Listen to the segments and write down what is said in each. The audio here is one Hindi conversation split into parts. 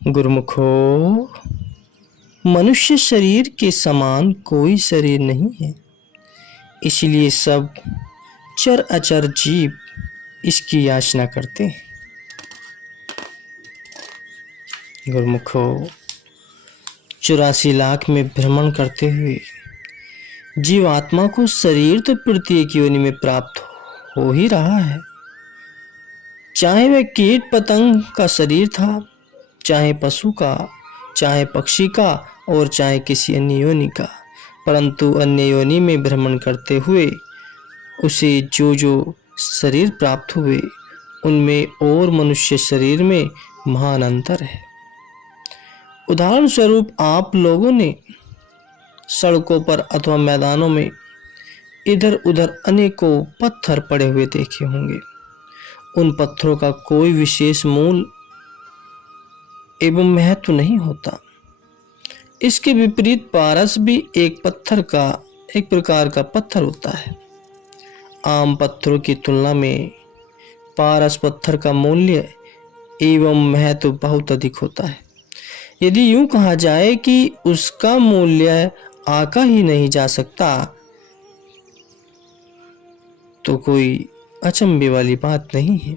गुरुमुखो, मनुष्य शरीर के समान कोई शरीर नहीं है, इसलिए सब चर अचर जीव इसकी याचना करते हैं। गुरुमुखो, 84 लाख में भ्रमण करते हुए जीवात्मा को शरीर तो प्रत्येक योनि में प्राप्त हो ही रहा है, चाहे वह कीट पतंग का शरीर था, चाहे पशु का, चाहे पक्षी का और चाहे किसी अन्य योनि का। परंतु अन्य योनि में भ्रमण करते हुए उसे जो जो शरीर प्राप्त हुए उनमें और मनुष्य शरीर में महान अंतर है। उदाहरण स्वरूप आप लोगों ने सड़कों पर अथवा मैदानों में इधर उधर अनेकों पत्थर पड़े हुए देखे होंगे। उन पत्थरों का कोई विशेष मूल एवं महत्व नहीं होता। इसके विपरीत पारस भी एक प्रकार का पत्थर होता है। आम पत्थरों की तुलना में पारस पत्थर का मूल्य एवं महत्व बहुत अधिक होता है। यदि यूं कहा जाए कि उसका मूल्य आका ही नहीं जा सकता तो कोई अचंभे वाली बात नहीं है,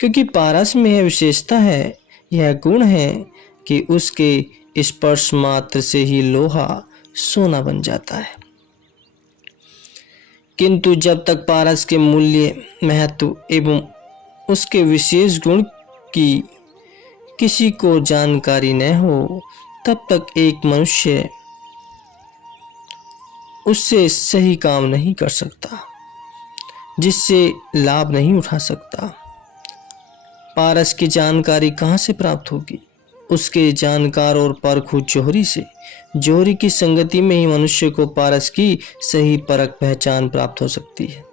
क्योंकि पारस में यह विशेषता है, यह गुण है कि उसके स्पर्श मात्र से ही लोहा सोना बन जाता है। किंतु जब तक पारस के मूल्य, महत्व एवं उसके विशेष गुण की किसी को जानकारी न हो, तब तक एक मनुष्य उससे सही काम नहीं कर सकता, जिससे लाभ नहीं उठा सकता। पारस की जानकारी कहाँ से प्राप्त होगी? उसके जानकार और परखू जोहरी से। जोहरी की संगति में ही मनुष्य को पारस की सही परख पहचान प्राप्त हो सकती है।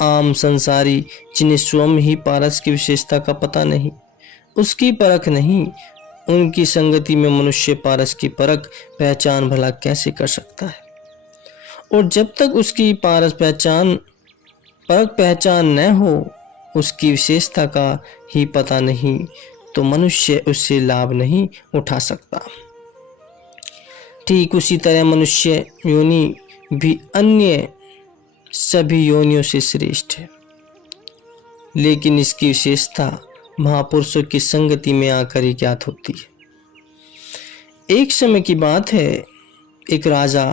आम संसारी जिन्हें स्वयं ही पारस की विशेषता का पता नहीं, उसकी परख नहीं, उनकी संगति में मनुष्य पारस की परख पहचान भला कैसे कर सकता है? और जब तक उसकी पारस परख पहचान न हो, उसकी विशेषता का ही पता नहीं, तो मनुष्य उससे लाभ नहीं उठा सकता। ठीक उसी तरह मनुष्य योनि भी अन्य सभी योनियों से श्रेष्ठ है, लेकिन इसकी विशेषता महापुरुषों की संगति में आकर ही ज्ञात होती है। एक समय की बात है, एक राजा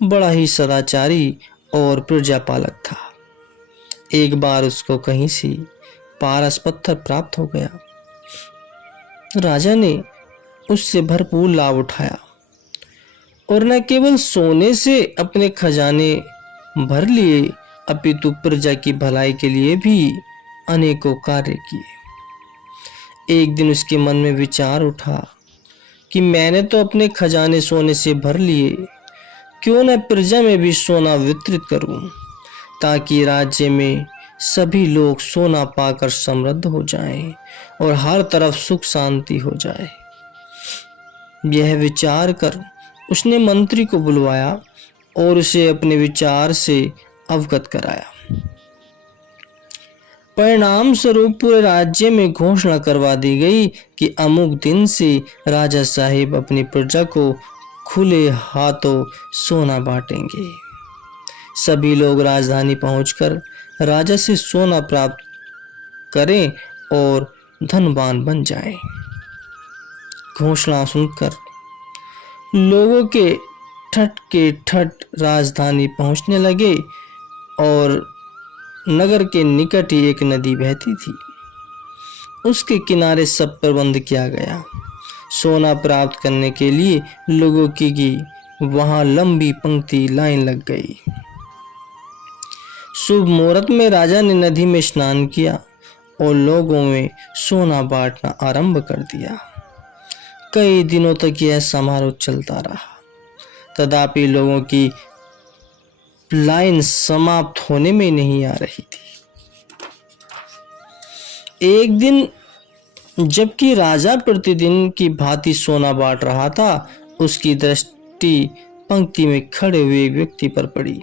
बड़ा ही सदाचारी और प्रजापालक था। एक बार उसको कहीं से पारस पत्थर प्राप्त हो गया। राजा ने उससे भरपूर लाभ उठाया और न केवल सोने से अपने खजाने भर लिए, अपितु प्रजा की भलाई के लिए भी अनेकों कार्य किए। एक दिन उसके मन में विचार उठा कि मैंने तो अपने खजाने सोने से भर लिए, क्यों न प्रजा में भी सोना वितरित करूं, ताकि राज्य में सभी लोग सोना पाकर समृद्ध हो जाएं और हर तरफ सुख शांति हो जाए। यह विचार कर उसने मंत्री को बुलवाया और उसे अपने विचार से अवगत कराया। परिणाम स्वरूप पूरे राज्य में घोषणा करवा दी गई कि अमुक दिन से राजा साहिब अपनी प्रजा को खुले हाथों सोना बांटेंगे। सभी लोग राजधानी पहुंचकर राजा से सोना प्राप्त करें और धनवान बन जाएं। घोषणा सुनकर लोगों के ठट राजधानी पहुंचने लगे और नगर के निकट ही एक नदी बहती थी। उसके किनारे सब प्रबंध किया गया। सोना प्राप्त करने के लिए लोगों की वहां लंबी पंक्ति लाइन लग गई। शुभ मुहूर्त में राजा ने नदी में स्नान किया और लोगों में सोना बांटना आरंभ कर दिया। कई दिनों तक यह समारोह चलता रहा, तथापि लोगों की लाइन समाप्त होने में नहीं आ रही थी। एक दिन जबकि राजा प्रतिदिन की भांति सोना बांट रहा था, उसकी दृष्टि पंक्ति में खड़े हुए व्यक्ति पर पड़ी।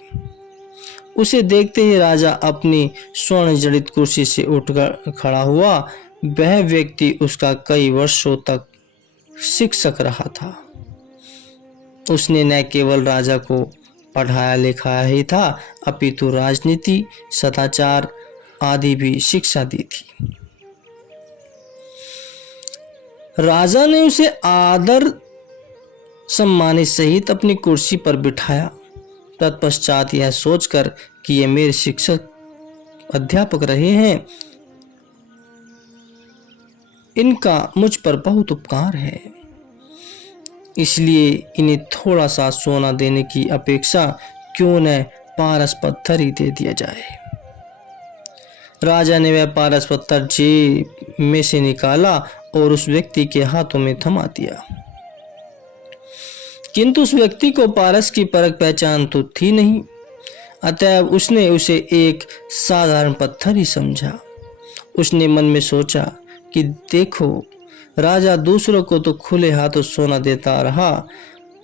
उसे देखते ही राजा अपनी स्वर्ण जड़ित कुर्सी से उठकर खड़ा हुआ। वह व्यक्ति उसका कई वर्षों तक शिक्षक रहा था। उसने न केवल राजा को पढ़ाया लिखाया ही था, अपितु राजनीति, सदाचार आदि भी शिक्षा दी थी। राजा ने उसे आदर सम्मान सहित अपनी कुर्सी पर बिठाया। तत्पश्चात यह सोचकर कि ये मेरे शिक्षक अध्यापक रहे हैं, इनका मुझ पर बहुत उपकार है, इसलिए इन्हें थोड़ा सा सोना देने की अपेक्षा क्यों न पारस पत्थर ही दे दिया जाए। राजा ने वह पारस पत्थर जेब में से निकाला और उस व्यक्ति के हाथों में थमा दिया। किंतु उस व्यक्ति को पारस की परख पहचान तो थी नहीं, अतः उसने उसे एक साधारण पत्थर ही समझा। उसने मन में सोचा कि देखो, राजा दूसरों को तो खुले हाथों सोना देता रहा,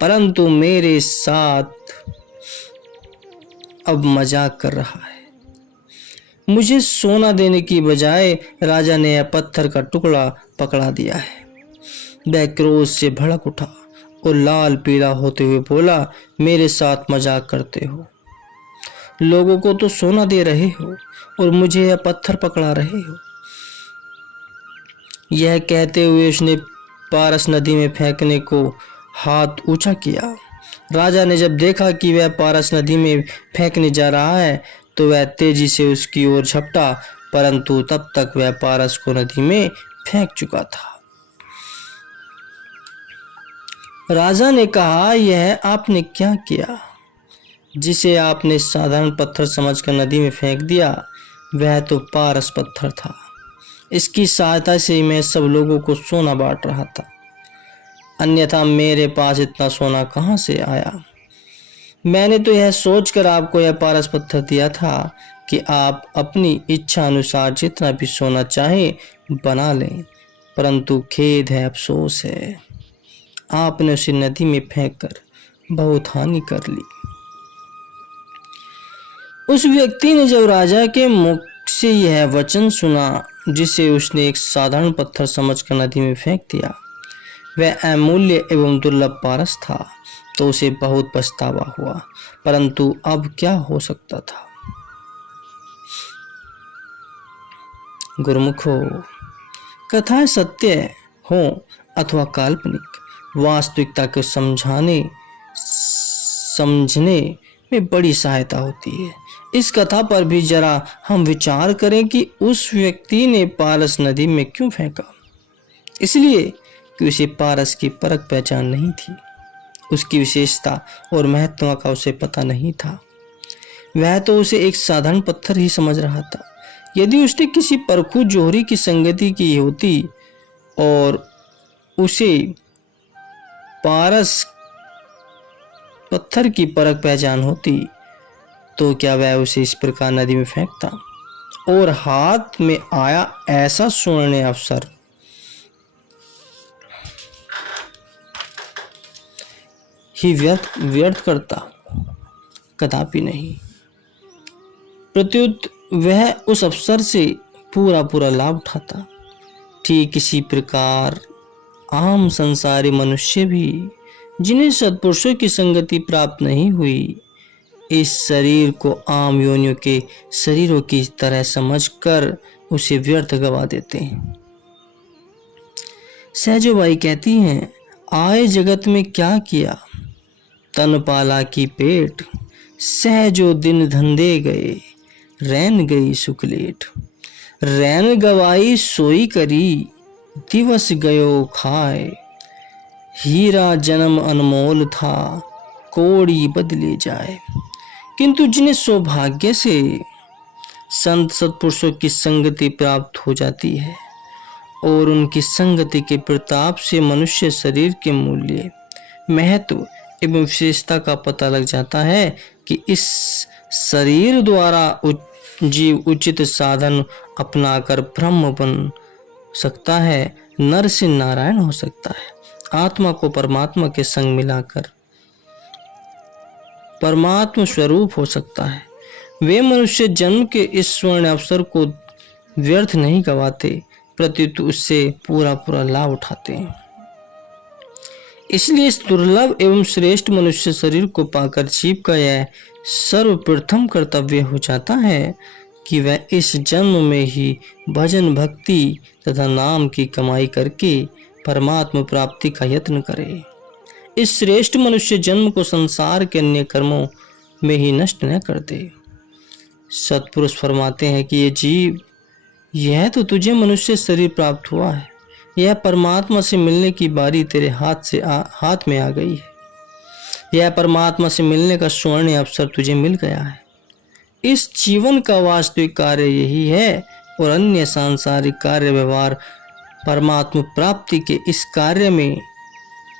परंतु मेरे साथ अब मजाक कर रहा है। मुझे सोना देने की बजाय राजा ने यह पत्थर का टुकड़ा पकड़ा दिया है। वह क्रोध से भड़क उठा और लाल पीला होते हुए बोला, मेरे साथ मजाक करते हो, लोगों को तो सोना दे रहे हो और मुझे यह पत्थर पकड़ा रहे हो। यह कहते हुए उसने पारस नदी में फेंकने को हाथ ऊंचा किया। राजा ने जब देखा कि वह पारस नदी में फेंकने जा रहा है तो वह तेजी से उसकी ओर झपटा, परंतु तब तक वह पारस को नदी में फेंक चुका था। राजा ने कहा, यह आपने क्या किया? जिसे आपने साधारण पत्थर समझकर नदी में फेंक दिया, वह तो पारस पत्थर था। इसकी सहायता से मैं सब लोगों को सोना बांट रहा था, अन्यथा मेरे पास इतना सोना कहां से आया? मैंने तो यह सोचकर आपको यह पारस पत्थर दिया था कि आप अपनी इच्छा अनुसार जितना भी सोना चाहे बना लें, परंतु खेद है, अफसोस है, आपने उसे नदी में फेंककर बहुत हानि कर ली। उस व्यक्ति ने जब राजा के मुख से यह वचन सुना, जिसे उसने एक साधारण पत्थर समझकर नदी में फेंक दिया, वह अमूल्य एवं दुर्लभ पारस था, तो उसे बहुत पछतावा हुआ, परंतु अब क्या हो सकता था। गुरुमुखो, कथाएं सत्य हो अथवा काल्पनिक, वास्तविकता को समझने में बड़ी सहायता होती है। इस कथा पर भी जरा हम विचार करें कि उस व्यक्ति ने पारस नदी में क्यों फेंका। इसलिए कि उसे पारस की परख पहचान नहीं थी, उसकी विशेषता और महत्व का उसे पता नहीं था। वह तो उसे एक साधारण पत्थर ही समझ रहा था। यदि उसने किसी परखू जोहरी की संगति की होती और उसे पारस पत्थर की परख पहचान होती, तो क्या वह उसे इस प्रकार नदी में फेंकता और हाथ में आया ऐसा स्वर्ण अवसर ही व्यर्थ करता? कदापि नहीं। प्रत्युत वह उस अवसर से पूरा लाभ उठाता। ठीक इसी प्रकार आम संसारी मनुष्य भी, जिन्हें सत्पुरुषों की संगति प्राप्त नहीं हुई, इस शरीर को आम योनियों के शरीरों की तरह समझकर उसे व्यर्थ गवा देते हैं। सहजोबाई कहती हैं, आए जगत में क्या किया, तन पाला की पेट, सहजो दिन धंधे गए, रैन गई सुखलेट। रैन गवाई सोई करी, दिवस गयो खाए, हीरा जन्म अनमोल था, कोड़ी बदले जाए। किंतु जिन्हें सौभाग्य से संत सत्पुरुषों की संगति प्राप्त हो जाती है और उनकी संगति के प्रताप से मनुष्य शरीर के मूल्य, महत्व एवं विशेषता का पता लग जाता है कि इस शरीर द्वारा जीव उचित साधन अपनाकर ब्रह्म बन सकता है, नर से नारायण हो सकता है, आत्मा को परमात्मा के संग मिलाकर परमात्मा स्वरूप हो सकता है। वे मनुष्य जन्म के इस स्वर्ण अवसर को व्यर्थ नहीं गवाते, प्रत्युत उससे पूरा लाभ उठाते हैं। इसलिए इस दुर्लभ एवं श्रेष्ठ मनुष्य शरीर को पाकर जीव का यह सर्वप्रथम कर्तव्य हो जाता है कि वह इस जन्म में ही भजन भक्ति तथा नाम की कमाई करके परमात्मा प्राप्ति का यत्न करे। इस श्रेष्ठ मनुष्य जन्म को संसार के अन्य कर्मों में ही नष्ट न कर दे। सत्पुरुष फरमाते हैं कि ये जीव, यह तो तुझे मनुष्य शरीर प्राप्त हुआ है, यह परमात्मा से मिलने की बारी तेरे हाथ में आ गई है। यह परमात्मा से मिलने का स्वर्ण अवसर तुझे मिल गया है। इस जीवन का वास्तविक कार्य यही है और अन्य सांसारिक कार्य व्यवहार परमात्मा प्राप्ति के इस कार्य में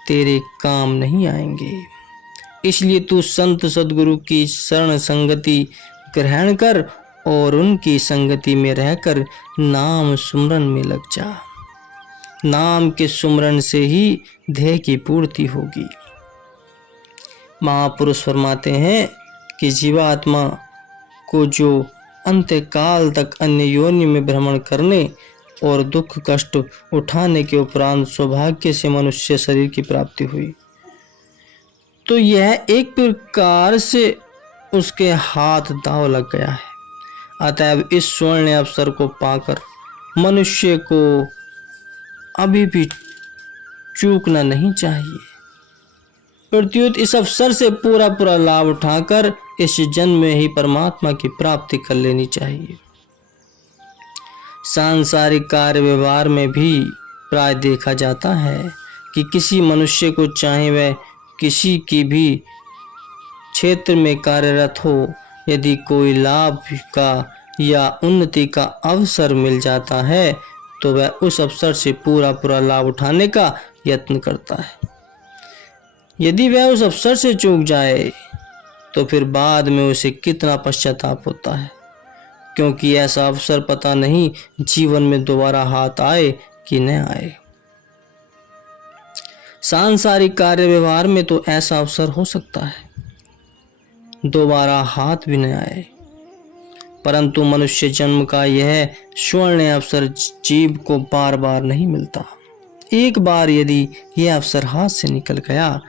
तेरे काम नहीं आएंगे। इसलिए तू संत सद्गुरु की शरण संगति ग्रहण कर और उनकी संगति में रहकर नाम सुमरन में लग जा। नाम के सुमरन से ही ध्येय की पूर्ति होगी। महापुरुष फरमाते हैं कि जीवात्मा को जो अंत्यकाल तक अन्य योनि में भ्रमण करने और दुख कष्ट उठाने के उपरांत सौभाग्य से मनुष्य शरीर की प्राप्ति हुई, तो यह एक प्रकार से उसके हाथ दांव लग गया है। अतएव इस स्वर्ण अवसर को पाकर मनुष्य को अभी भी चूकना नहीं चाहिए। प्रत्युत इस अवसर से पूरा लाभ उठाकर इस जन्म में ही परमात्मा की प्राप्ति कर लेनी चाहिए। सांसारिक कार्य व्यवहार में भी प्राय देखा जाता है कि किसी मनुष्य को चाहे वह किसी की भी क्षेत्र में कार्यरत हो, यदि कोई लाभ का या उन्नति का अवसर मिल जाता है तो वह उस अवसर से पूरा लाभ उठाने का यत्न करता है। यदि वह उस अवसर से चूक जाए तो फिर बाद में उसे कितना पश्चाताप होता है, क्योंकि ऐसा अवसर पता नहीं जीवन में दोबारा हाथ आए कि न आए। सांसारिक कार्य व्यवहार में तो ऐसा अवसर हो सकता है, दोबारा हाथ भी न आए, परंतु मनुष्य जन्म का यह स्वर्ण अवसर जीव को बार बार नहीं मिलता। एक बार यदि यह अवसर हाथ से निकल गया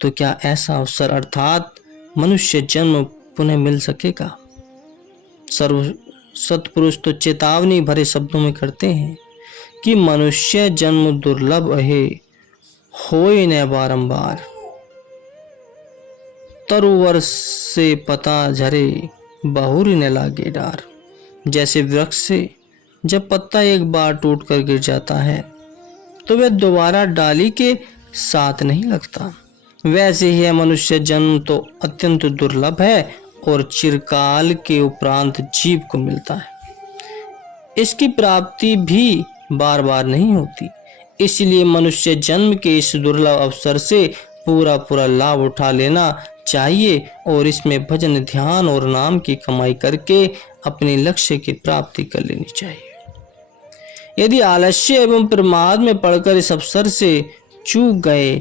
तो क्या ऐसा अवसर अर्थात मनुष्य जन्म पुनः मिल सकेगा? सर्व सत्पुरुष तो चेतावनी भरे शब्दों में करते हैं कि मनुष्य जन्म दुर्लभ है, होए न बारंबार। तरुवर से पता झरे, बहुरी न लागे डार। जैसे वृक्ष से जब पत्ता एक बार टूट कर गिर जाता है तो वह दोबारा डाली के साथ नहीं लगता, वैसे ही मनुष्य जन्म तो अत्यंत दुर्लभ है और चिरकाल के उपरांत जीव को मिलता है। इसकी प्राप्ति भी बार बार नहीं होती। इसलिए मनुष्य जन्म के इस दुर्लभ अवसर से पूरा लाभ उठा लेना चाहिए और इसमें भजन ध्यान और नाम की कमाई करके अपने लक्ष्य की प्राप्ति कर लेनी चाहिए। यदि आलस्य एवं प्रमाद में पड़कर इस अवसर से चूक गए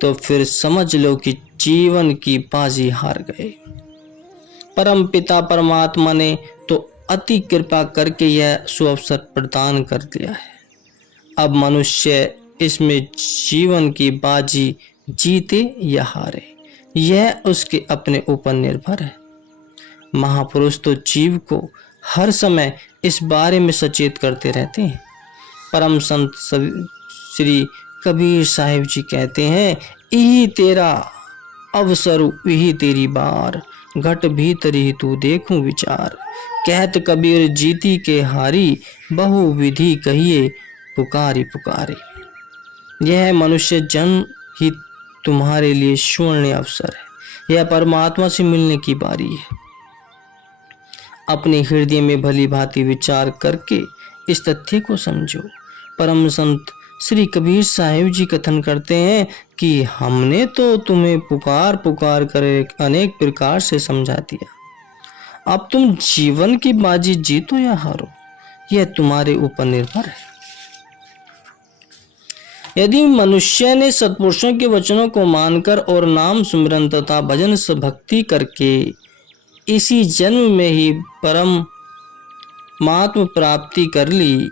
तो फिर समझ लो कि जीवन की बाजी हार गए। परम पिता परमात्मा ने तो अति कृपा करके यह सुअवसर प्रदान कर दिया है। अब मनुष्य इसमें जीवन की बाजी जीते या हारे, यह उसके अपने ऊपर निर्भर है। महापुरुष तो जीव को हर समय इस बारे में सचेत करते रहते हैं। परम संत श्री कबीर साहिब जी कहते हैं, यही तेरा अवसर यही तेरी बार, घट भीतर ही तू देखूं विचार। कहत कबीर जीती के हारी, बहु विधि कहिए पुकारी पुकारी। यह मनुष्य जन्म ही तुम्हारे लिए स्वर्ण अवसर है, यह परमात्मा से मिलने की बारी है। अपने हृदय में भली भांति विचार करके इस तथ्य को समझो। परम संत श्री कबीर साहिब जी कथन करते हैं कि हमने तो तुम्हें पुकार पुकार कर अनेक प्रकार से समझा दिया, अब तुम जीवन की बाजी जीतो या हारो, यह तुम्हारे ऊपर निर्भर है। यदि मनुष्य ने सत्पुरुषों के वचनों को मानकर और नाम सुमिरन तथा भजन से भक्ति करके इसी जन्म में ही परम मात्म प्राप्ति कर ली,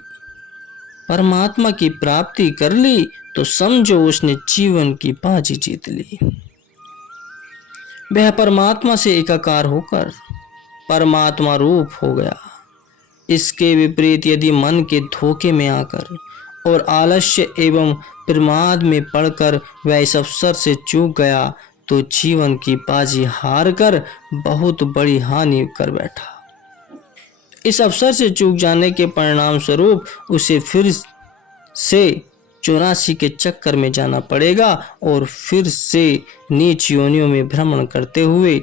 परमात्मा की प्राप्ति कर ली तो समझो उसने जीवन की बाजी जीत ली। वह परमात्मा से एकाकार होकर परमात्मा रूप हो गया। इसके विपरीत यदि मन के धोखे में आकर और आलस्य एवं प्रमाद में पड़कर वह इस अवसर से चूक गया तो जीवन की बाजी हार कर बहुत बड़ी हानि कर बैठा। इस अवसर से चूक जाने के परिणाम स्वरूप उसे फिर से 84 के चक्कर में जाना पड़ेगा और फिर से नीच योनियों में भ्रमण करते हुए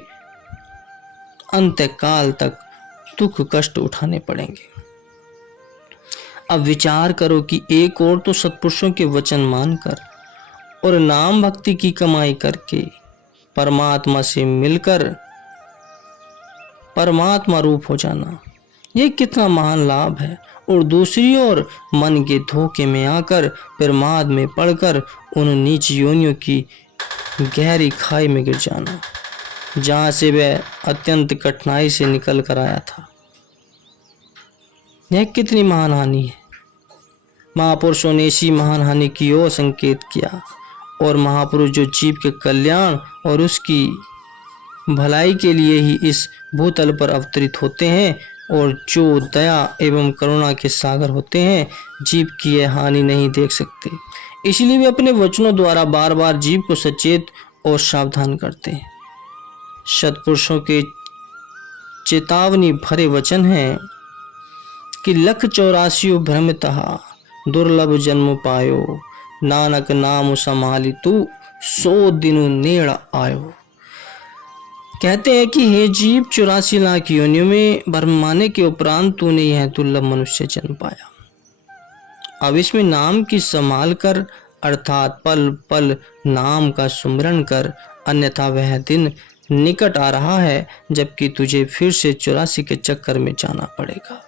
अंतकाल तक दुख कष्ट उठाने पड़ेंगे। अब विचार करो कि एक और तो सत्पुरुषों के वचन मानकर और नाम भक्ति की कमाई करके परमात्मा से मिलकर परमात्मा रूप हो जाना, ये कितना महान लाभ है। और दूसरी ओर मन के धोखे में आकर प्रमाद में पड़कर उन नीच योनियों की गहरी खाई में गिर जाना, जहां से वह अत्यंत कठिनाई से निकल कर आया था। यह कितनी महान हानि है। महापुरुषों ने इसी महान हानि की ओर संकेत किया और महापुरुष जो जीव के कल्याण और उसकी भलाई के लिए ही इस भूतल पर अवतरित होते हैं और जो दया एवं करुणा के सागर होते हैं, जीव की यह हानि नहीं देख सकते। इसलिए वे अपने वचनों द्वारा बार बार जीव को सचेत और सावधान करते हैं। सत्पुरुषों के चेतावनी भरे वचन हैं कि 184 भ्रमितः दुर्लभ जन्म पायो, नानक नाम संभाली तू 100 दिनु नेड़ आयो। कहते हैं कि हे जीव, 84 लाख योनियों में भ्रम माने के उपरांत तूने यह दुर्लभ मनुष्य जन्म पाया। अब इसमें नाम की संभाल कर अर्थात पल पल नाम का सुमिरन कर, अन्यथा वह दिन निकट आ रहा है जबकि तुझे फिर से 84 के चक्कर में जाना पड़ेगा।